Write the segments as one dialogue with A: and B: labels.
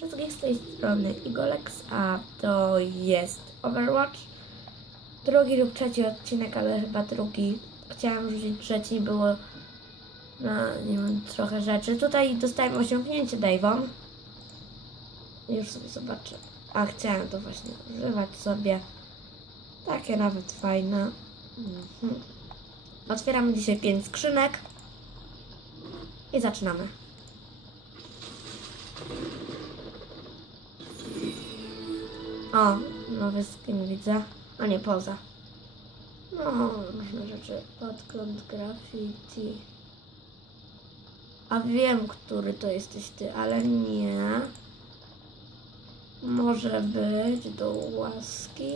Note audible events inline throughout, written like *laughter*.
A: wszystkich z tej strony Igolex, a to jest Overwatch. Drugi lub trzeci odcinek, ale chyba drugi. Chciałam rzucić trzeci, było na nie wiem, trochę rzeczy. Tutaj dostałem osiągnięcie Dave'om. Już sobie zobaczę. A chciałem to właśnie używać sobie. Takie nawet fajne. Mhm. Otwieramy dzisiaj pięć skrzynek. I zaczynamy. O, nowy skin widzę. A nie, poza. No, różne rzeczy. Podgląd graffiti. A wiem, który to jesteś ty, ale nie. Może być do łaski.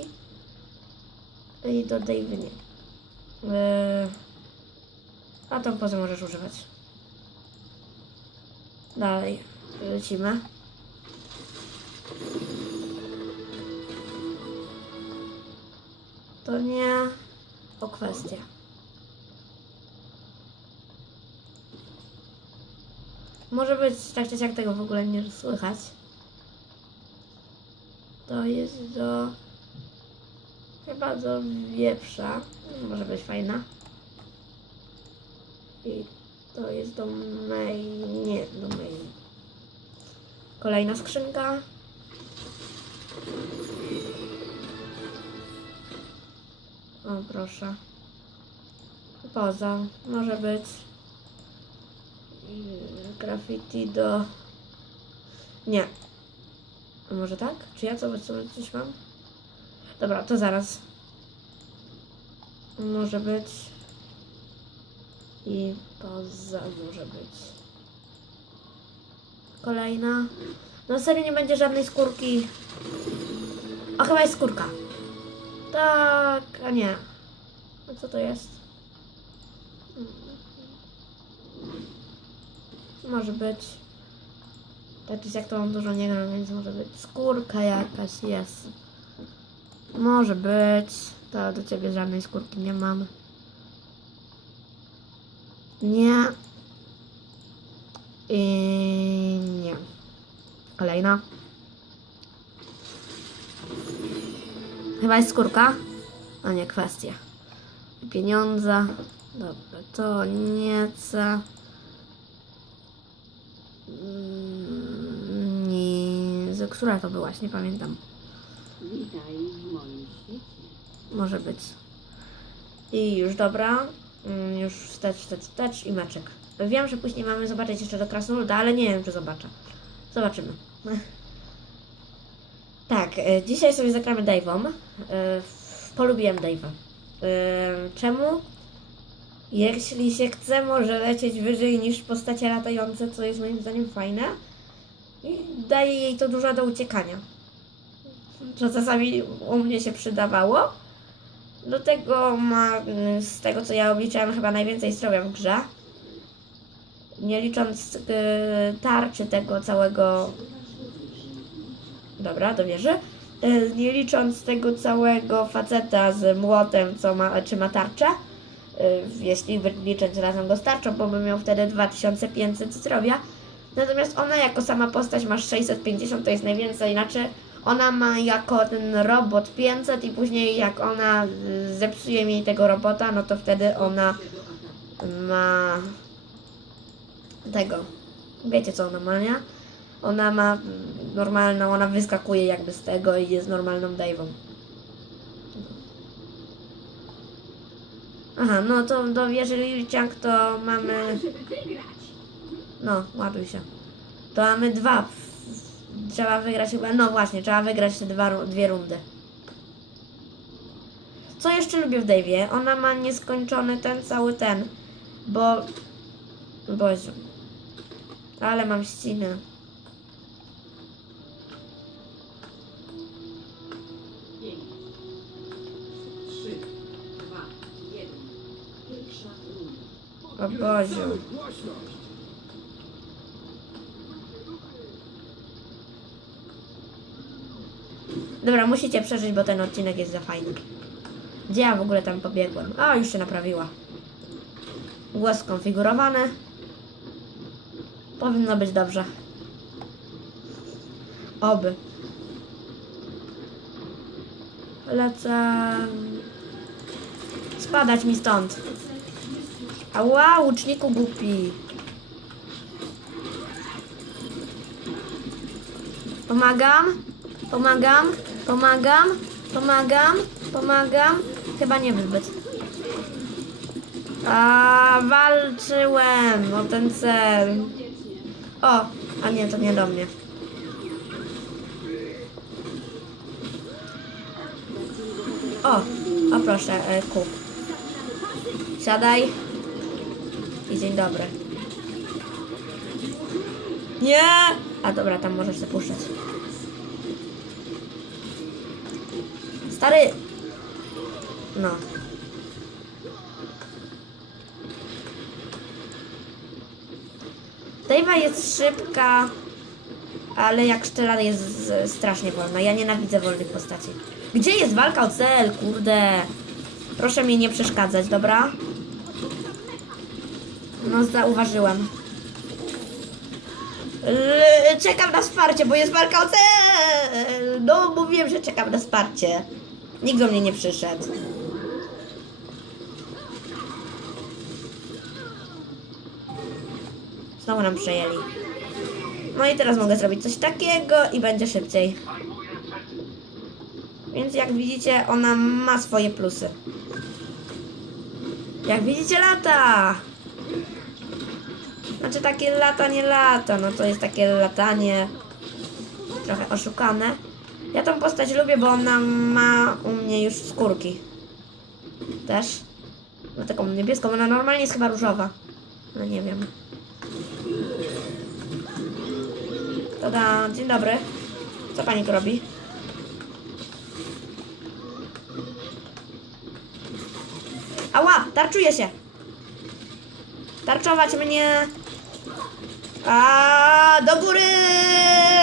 A: I do Dave'y nie. Yy, a tą pozę możesz używać. Dalej, lecimy. To nie o kwestię. Może być tak czy siak tego w ogóle nie słychać. To jest do... Chyba do wieprza. Może być fajna. I to jest do main... Nie, do main. Kolejna skrzynka. O, proszę. Poza. Może być. Graffiti do... Nie. Może tak? Czy ja co, co coś mam? Dobra, to zaraz. Może być. I poza może być. Kolejna. No serio nie będzie żadnej skórki. A chyba jest skórka. Tak, a nie. A co to jest? Może być. Tak czy jak to mam dużo nie gram, więc może być skórka jakaś jest. Może być. To do ciebie żadnej skórki nie mam. Nie. I nie. Kolejna. Chyba jest skórka. A nie, kwestia. Pieniądze. Dobra, to nieco. Mm, Nie. Z która to byłaś? Nie pamiętam.
B: Witaj w moim świecie.
A: Może być. I już dobra. Mm, Już wstecz, wstecz, wstecz i meczek. Wiem, że później mamy zobaczyć jeszcze do Krasnoluda, ale nie wiem, czy zobaczę. Zobaczymy. *laughs* Tak, e, dzisiaj sobie zagramy Dave'om. E, Polubiłem Dave'a. E, Czemu? Jeśli się chce, może lecieć wyżej niż postacie latające, co jest moim zdaniem fajne. I daje jej to dużo do uciekania. Co czasami u mnie się przydawało. Do tego ma, mm, z tego co ja obliczałem, chyba najwięcej zdrowia w grze. Nie licząc tarczy tego całego. Dobra, do wieży. Y, nie licząc tego całego faceta z młotem, co ma, czy ma tarczę. Y, jeśli licząc razem go z tarczą, bo bym miał wtedy 2500 zdrowia. Natomiast ona jako sama postać ma 650, to jest najwięcej. Znaczy, ona ma jako ten robot 500 i później jak ona y, zepsuje mi tego robota, no to wtedy ona ma tego. Wiecie co ona ma, nie? Ona ma mm, normalną, ona wyskakuje jakby z tego i jest normalną Dave'ą. Aha, no to do wieży Lilciang to mamy... No, ładuj się. To mamy dwa. Trzeba wygrać chyba, no właśnie, trzeba wygrać te dwa, dwie rundy. Co jeszcze lubię w Dave'ie? Ona ma nieskończony ten cały ten, bo... Boże. Ale mam ścinę. O Boże. Dobra, musicie przeżyć, bo ten odcinek jest za fajny. Gdzie ja w ogóle tam pobiegłem? A, już się naprawiła. Głos skonfigurowany. Powinno być dobrze. Oby. Lecę... Spadać mi stąd. Ała, łuczniku głupi. Pomagam, pomagam, pomagam, pomagam, pomagam. Chyba nie zbyt. A walczyłem o ten cel. O, a nie, to nie do mnie. O, o proszę, e, kup. Siadaj. I dzień dobry. Nie! A dobra, tam możesz się puszczać. Stary! No. Dave'a jest szybka, ale jak szczela jest strasznie wolna. Ja nienawidzę wolnych postaci. Gdzie jest walka o cel? Kurde. Proszę mi nie przeszkadzać, dobra? No, zauważyłem. L- czekam na wsparcie, bo jest walka o cel! No, mówiłem, że czekam na wsparcie. Nikt do mnie nie przyszedł. Znowu nam przejęli. No i teraz mogę zrobić coś takiego i będzie szybciej. Więc jak widzicie, ona ma swoje plusy. Jak widzicie, lata! Znaczy takie lata, nie lata, no to jest takie latanie trochę oszukane. Ja tą postać lubię, bo ona ma u mnie już skórki. Też. Ma taką niebieską, ona normalnie jest chyba różowa. No nie wiem. Tada, dzień dobry. Co pani tu robi? Ała, tarczuje się. Tarczować mnie. A do góry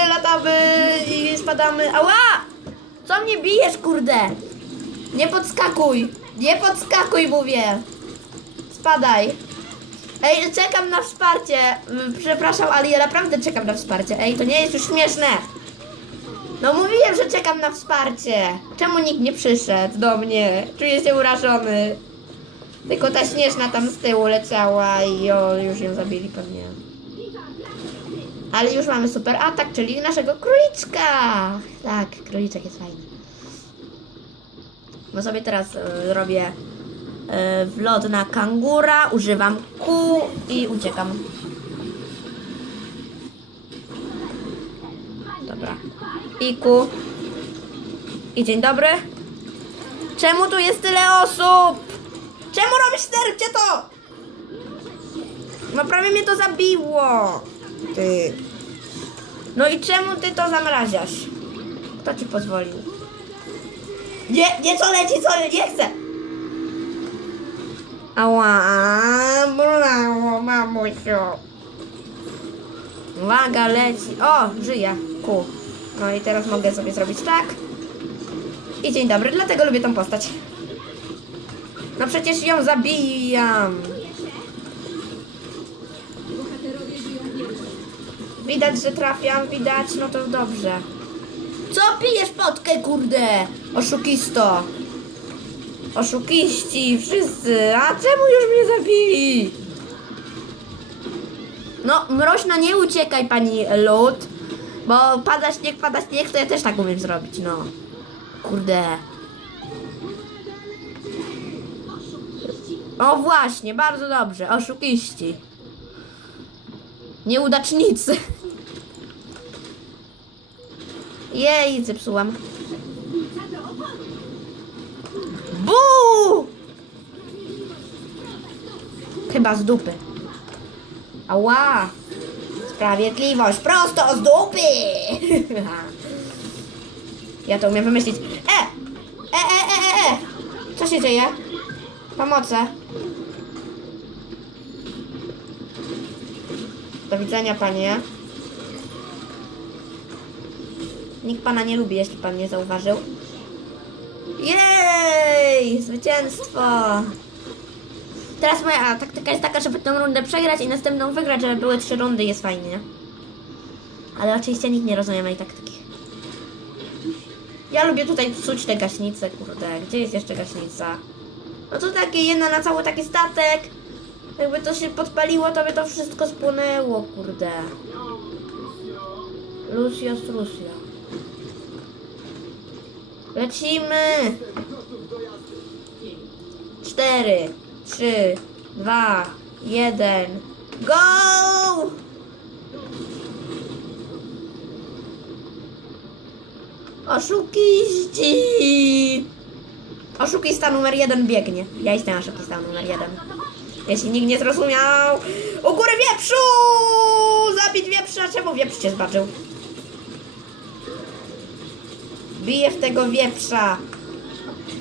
A: latamy i spadamy. Ała! Co mnie bijesz, kurde? Nie podskakuj. Nie podskakuj, mówię. Spadaj. Ej, czekam na wsparcie. Mm, Przepraszam, ale ja naprawdę czekam na wsparcie. Ej, to nie jest już śmieszne. No mówiłem, że czekam na wsparcie. Czemu nikt nie przyszedł do mnie? Czuję się urażony. Tylko ta śnieżna tam z tyłu leciała i o, już ją zabili pewnie. Ale już mamy super atak, czyli naszego króliczka. Tak, króliczek jest fajny. No sobie teraz e, zrobię e, wlot na kangura, używam kół i uciekam. Dobra. I ku. I dzień dobry. Czemu tu jest tyle osób? Czemu robisz nerwcie to? No prawie mnie to zabiło. Ty. No i czemu ty to zamraziasz? Kto ci pozwolił? Nie, nie co leci, co nie chcę. Ała, bolało, mamusiu. Uwaga, leci. O, żyje. Ku. No i teraz mogę sobie zrobić tak. I dzień dobry, dlatego lubię tą postać. No przecież ją zabijam. Widać, że trafiam, widać, no to dobrze. Co pijesz potkę, kurde? Oszukisto. Oszukiści, wszyscy. A czemu już mnie zabili? No, mroźna, nie uciekaj, pani Lud. Bo pada śnieg, pada śnieg, to ja też tak umiem zrobić, no. Kurde. O właśnie, bardzo dobrze, oszukiści. Nieudacznicy. Jej, zepsułam. Bu! Chyba z dupy. Ała! Sprawiedliwość prosto z dupy! *laughs* ja to umiem wymyślić. E! E, e, e, e, e! Co się dzieje? Pomocy. Do widzenia, panie. Nikt pana nie lubi, jeśli pan nie zauważył. Jej! Zwycięstwo! Teraz moja taktyka jest taka, żeby tę rundę przegrać i następną wygrać, żeby były trzy rundy, jest fajnie. Ale oczywiście nikt nie rozumie mojej taktyki. Ja lubię tutaj psuć te gaśnice, kurde. Gdzie jest jeszcze gaśnica? No to takie jedna na cały taki statek. Jakby to się podpaliło, to by to wszystko spłonęło, kurde. Lucio z Lucio. Lecimy! Cztery, trzy, dwa, jeden. Go! Oszukiści! Oszukista numer jeden biegnie. Ja jestem oszukista numer jeden. Jeśli nikt nie zrozumiał. U góry wieprzu! Zabić wieprza! Czemu wieprz cię zbaczył? Biję w tego wieprza.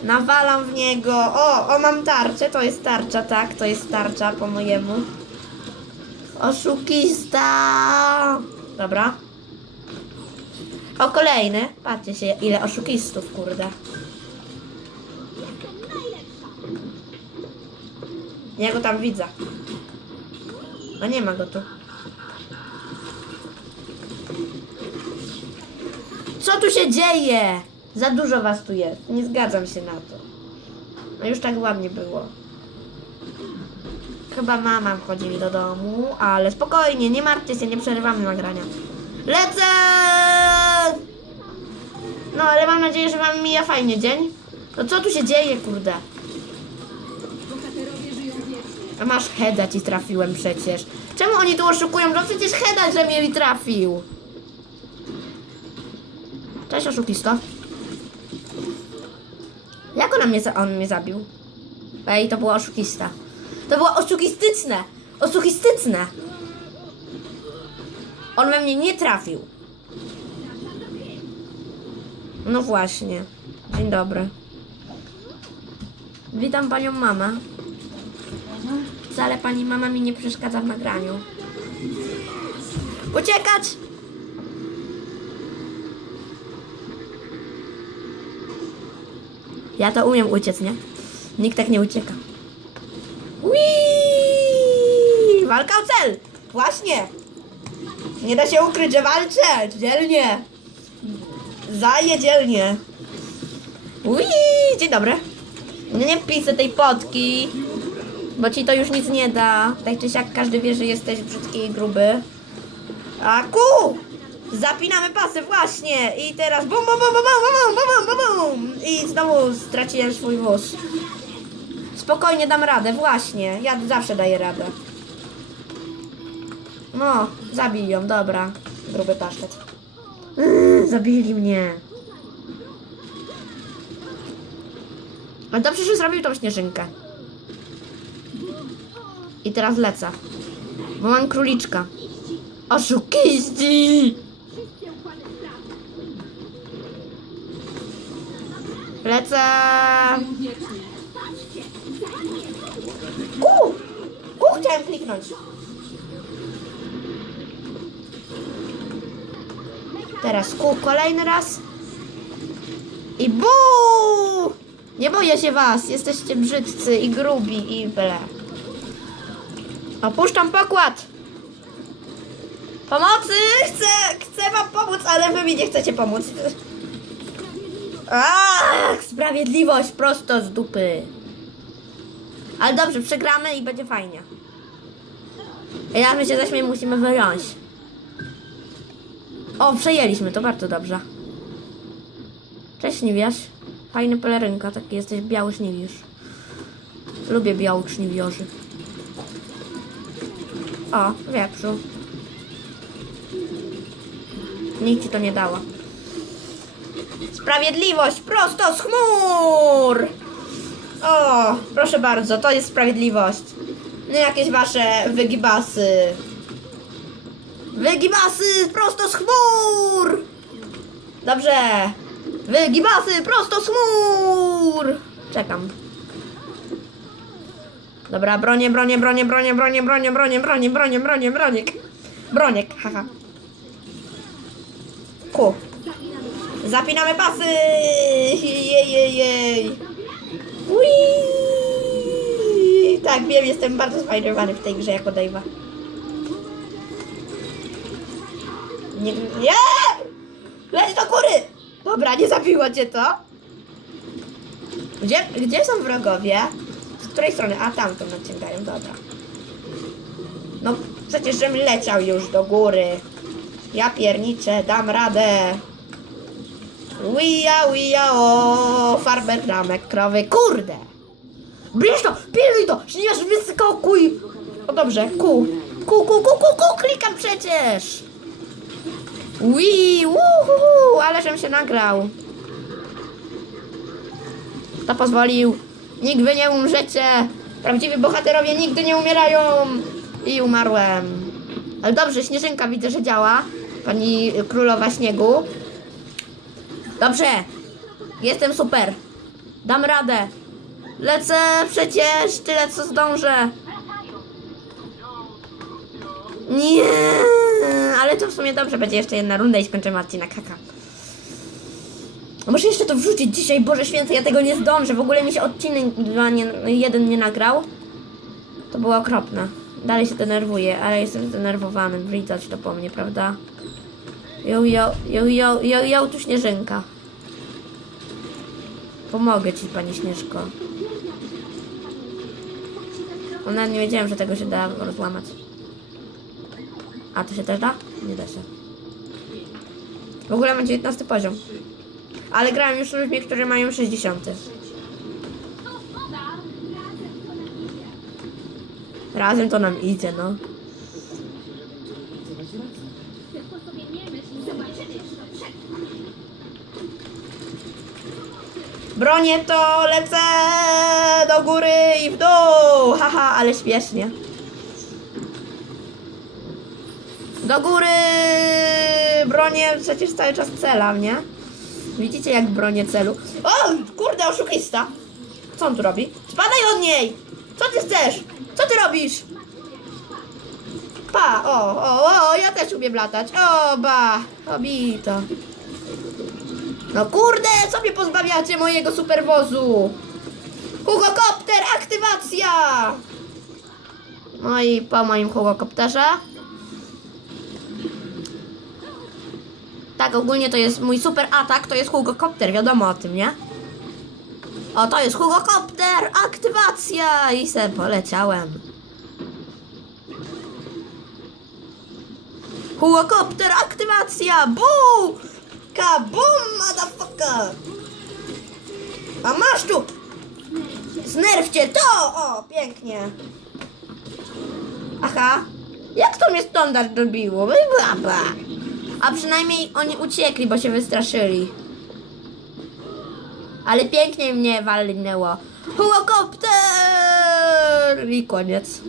A: Nawalam w niego. O, o, mam tarczę. To jest tarcza, tak? To jest tarcza po mojemu. Oszukista! Dobra. O, kolejny. Patrzcie się, ile oszukistów, kurde. Ja go tam widzę. A nie ma go tu. Co tu się dzieje? Za dużo was tu jest. Nie zgadzam się na to. No już tak ładnie było. Chyba mama wchodzi mi do domu, ale spokojnie, nie martwcie się, nie przerywamy nagrania. Lecę! No, ale mam nadzieję, że wam mija fajnie dzień. No co tu się dzieje, kurde? A masz heada ci trafiłem przecież. Czemu oni tu oszukują? No przecież heada, że mnie trafił. Cześć oszukisto. Jak on mnie, on mnie zabił? Ej, to było oszukista. To było oszukistyczne. Oszukistyczne. On we mnie nie trafił. No właśnie. Dzień dobry. Witam panią mamę. Wcale pani mama mi nie przeszkadza w nagraniu. Uciekać! Ja to umiem uciec, nie? Nikt tak nie ucieka. Uiii! Walka o cel! Właśnie! Nie da się ukryć, że walczę! Dzielnie! Zaje dzielnie! Uiii! Dzień dobry! No nie piszę tej potki, bo ci to już nic nie da. Tak czy siak każdy wie, że jesteś brzydki i gruby. A ku! Zapinamy pasy, właśnie! I teraz bum, bum, bum, bum, bum, bum, znowu straciłem swój wóz. Spokojnie dam radę, właśnie. Ja zawsze daję radę. No, zabij ją, dobra. Gruby pasztet. Yy, zabili mnie. Ale dobrze, że zrobił tą śnieżynkę. I teraz lecę. Bo mam króliczka. Oszukiści! Lecę! Ku! Ku chciałem kliknąć. Teraz ku kolejny raz. I bu! Nie boję się was. Jesteście brzydcy i grubi i ble. Opuszczam pokład. Pomocy! Chcę, chcę wam pomóc, ale wy mi nie chcecie pomóc. Ach, sprawiedliwość prosto z dupy. Ale dobrze, przegramy i będzie fajnie. Ja my się zaśmiej musimy wyjąć. O, przejęliśmy, to bardzo dobrze. Cześć, śniwiarz. Fajny pelerynka, taki jesteś biały śniwiarz. Lubię białych śniwiorzy. O, wieprzu. Nikt ci to nie dała. Sprawiedliwość prosto z chmur! O, proszę bardzo, to jest sprawiedliwość. Nie jakieś wasze wygibasy. Wygibasy prosto z chmur! Dobrze. Wygibasy prosto z chmur! Czekam. Dobra, bronię, bronię, bronię, bronię, bronię, bronię, bronię, bronię, bronię, bronię, broniek. Broniek, haha. Ku. Zapinamy pasy! Jej, jej, jej. Tak, wiem, jestem bardzo sfajrowany w tej grze jako Dave'a. Nie, nie! Leć do góry! Dobra, nie zabiło cię to? Gdzie, gdzie są wrogowie? Z której strony? A, tamtą naciągają, dobra. No, przecież żem leciał już do góry. Ja pierniczę, dam radę. Wija, wija, o, farmer ramek krowy, kurde! Bierz to, pilnuj to, śniesz, wyskakuj! O dobrze, ku, ku, ku, ku, ku, ku, klikam przecież! Wii, uhu, ale żem się nagrał. Kto pozwolił? Nikt wy nie umrzecie! Prawdziwi bohaterowie nigdy nie umierają! I umarłem. Ale dobrze, śnieżynka widzę, że działa. Pani królowa śniegu. Dobrze. Jestem super. Dam radę. Lecę przecież tyle co zdążę. Nie, ale to w sumie dobrze, będzie jeszcze jedna runda i skończymy odcinek haka. A Muszę jeszcze to wrzucić dzisiaj, Boże Święty, ja tego nie zdążę. W ogóle mi się odcinek nie, jeden nie nagrał. To było okropne. Dalej się denerwuję, ale jestem zdenerwowany. Widać to po mnie, prawda? Jo, jo, jo, jo, jo, jo, tu śnieżynka. Pomogę ci, pani Śnieżko. Ona nie wiedziałem, że tego się da rozłamać. A to się też da? Nie da się. W ogóle mam 19 poziom. Ale grałem już z ludźmi, którzy mają 60. Razem to nam idzie, no.
B: Tylko sobie nie myśl, zobaczysz.
A: Bronię to, lecę do góry i w dół. *laughs* Haha, ale śmiesznie. Do góry! Bronię przecież cały czas celam, nie? Widzicie jak bronię celu? O, kurde, oszukista! Co on tu robi? Spadaj od niej! Co ty chcesz? Co ty robisz? Pa, o, o, o, ja też umiem latać. O, ba, obito. No kurde, co mnie pozbawiacie mojego superwozu? Hugokopter, aktywacja! No i po moim hugokopterze. Tak, ogólnie to jest mój super atak, to jest hugokopter, wiadomo o tym, nie? O, to jest hugokopter, aktywacja! I se poleciałem. Hugokopter, aktywacja! Buu! Kabum, motherfucker! A masz tu! Znerwcie to! O, pięknie. Aha. Jak to mnie standard robiło? Baba. A przynajmniej oni uciekli, bo się wystraszyli. Ale pięknie mnie walnęło. Helikopter! I koniec.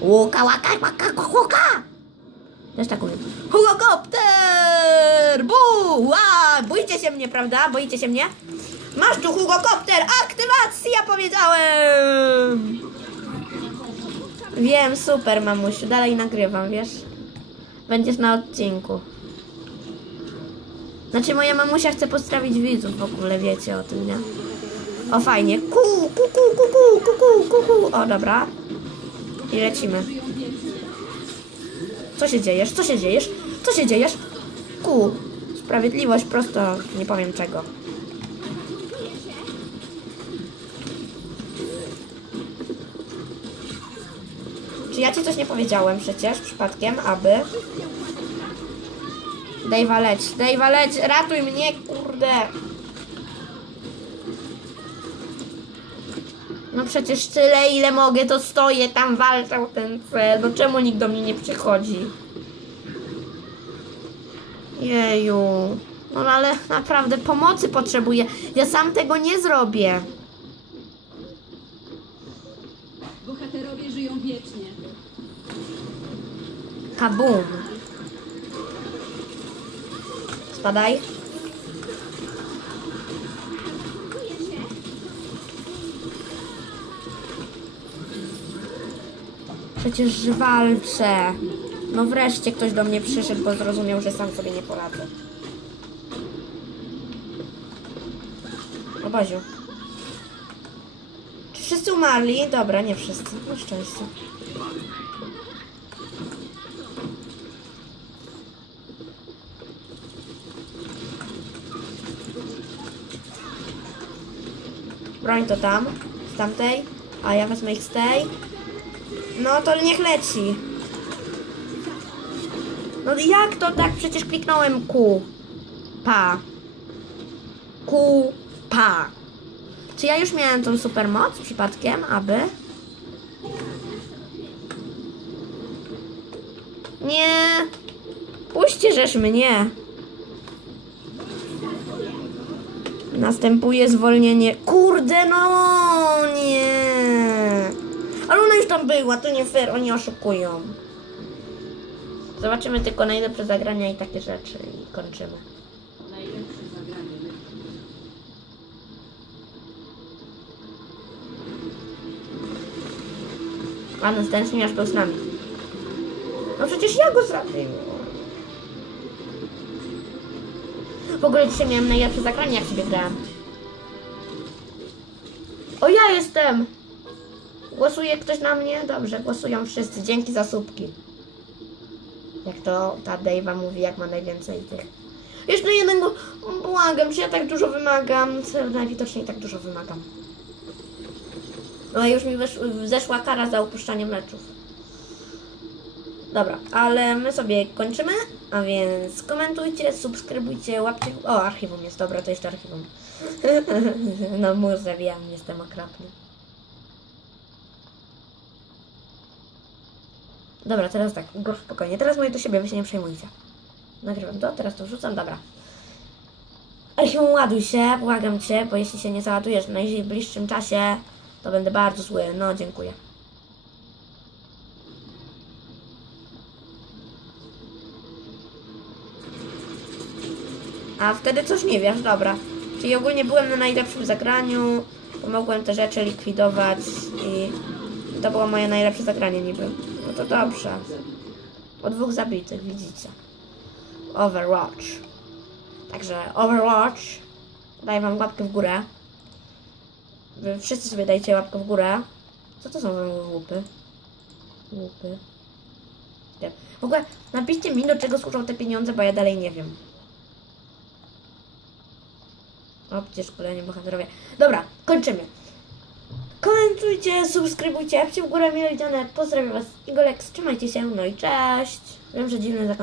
A: Łuka, łaka, łaka, łuka! Też tak umiem. Hugokopter! Helikopter! Buła! Boicie się mnie, prawda? Boicie się mnie? Masz tu Hugo Kopter! Aktywacja powiedziałem! Wiem, super mamusiu. Dalej nagrywam, wiesz? Będziesz na odcinku. Znaczy moja mamusia chce pozdrowić widzów w ogóle, wiecie o tym, nie? O fajnie. Ku, ku, ku, ku, ku, ku, ku, ku. O, dobra. I lecimy. Co się dziejesz? Co się dziejesz? Co się dziejesz? Ku. Sprawiedliwość prosto nie powiem czego. Czy ja ci coś nie powiedziałem przecież przypadkiem, aby... Dejwa leć, Dejwa leć, ratuj mnie, kurde. No przecież tyle ile mogę to stoję tam walczę o ten cel. No czemu nikt do mnie nie przychodzi? Jeju. No ale naprawdę pomocy potrzebuję. Ja sam tego nie zrobię.
B: Bohaterowie żyją wiecznie.
A: Kabum. Spadaj. Przecież walczę. No wreszcie ktoś do mnie przyszedł, bo zrozumiał, że sam sobie nie poradzę. O Baziu. Czy wszyscy umarli? Dobra, nie wszyscy. Na szczęście. Broń to tam, z tamtej, a ja wezmę ich z tej. No to niech leci. No jak to tak? Przecież kliknąłem Q. Pa. Q. Pa. Czy ja już miałem tą supermoc przypadkiem, aby? Nie. Puśćcie żeż mnie. Następuje zwolnienie. Kurde, no nie. Ale ona już tam była, to nie fair, oni oszukują. Zobaczymy tylko najlepsze zagrania i takie rzeczy i kończymy.
B: Najlepsze zagranie.
A: A następnie aż był z nami. No przecież ja go zrobiłem. W ogóle dzisiaj miałem najlepsze zagranie, jak sobie grałem. O, ja jestem! Głosuje ktoś na mnie? Dobrze, głosują wszyscy. Dzięki za słupki. Jak to ta Dave'a mówi, jak ma najwięcej tych. Jeszcze jednego. Błagam, czy ja tak dużo wymagam? Najwidoczniej tak dużo wymagam. No już mi wesz, zeszła kara za upuszczanie meczów. Dobra, ale my sobie kończymy, a więc komentujcie, subskrybujcie, łapcie... O, archiwum jest, dobra, to jeszcze archiwum. *laughs* no muszę, wiem, jestem okropny. Dobra, teraz tak, go spokojnie. Teraz mówię do siebie, wy się nie przejmujcie. Nagrywam to, teraz to wrzucam, dobra. Archiwum, ładuj się, błagam cię, bo jeśli się nie załadujesz w najbliższym czasie, to będę bardzo zły. No, dziękuję. A wtedy coś nie wiesz, dobra. Czyli ogólnie byłem na najlepszym zagraniu, pomogłem te rzeczy likwidować i to było moje najlepsze zagranie niby. No to dobrze. O dwóch zabitych, widzicie. Overwatch. Także Overwatch. Daję wam łapkę w górę. Wy wszyscy sobie dajcie łapkę w górę. Co to są łupy? Łupy. Nie. W ogóle napiszcie mi, do czego służą te pieniądze, bo ja dalej nie wiem. Opcje szkolenie bohaterowie. Dobra, kończymy. Komentujcie, subskrybujcie, łapcie w górę mile. Pozdrawiam was, Igolek, trzymajcie się, no i cześć. Wiem, że dziwne zakończenie.